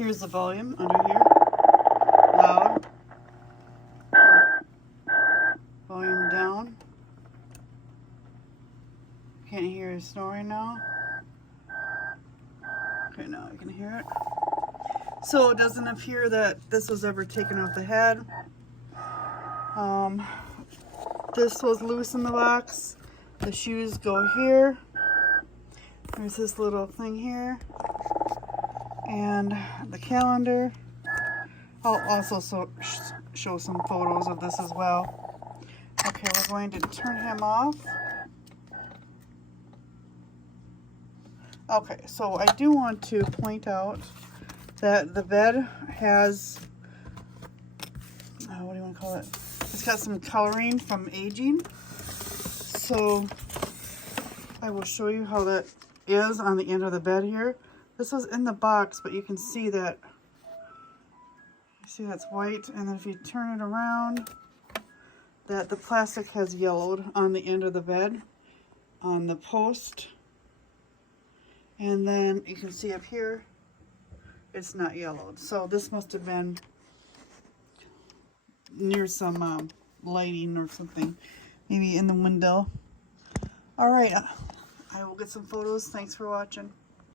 Here's the volume under here. Loud. Volume down. Can't hear you snoring now. Okay, now I can hear it. So it doesn't appear that this was ever taken off the head. This was loose in the box. The shoes go here. There's this little thing here. And the calendar. I'll also show some photos of this as well. Okay, we're going to turn him off. Okay, so I do want to point out that the bed has, what do you want to call it? It's got some coloring from aging. So I will show you how that is on the end of the bed here. This was in the box, but you can see that, that's white, and then if you turn it around, that the plastic has yellowed on the end of the bed, on the post. And then you can see up here, it's not yellowed. So this must have been near some lighting or something, maybe in the window. All right, I will get some photos. Thanks for watching.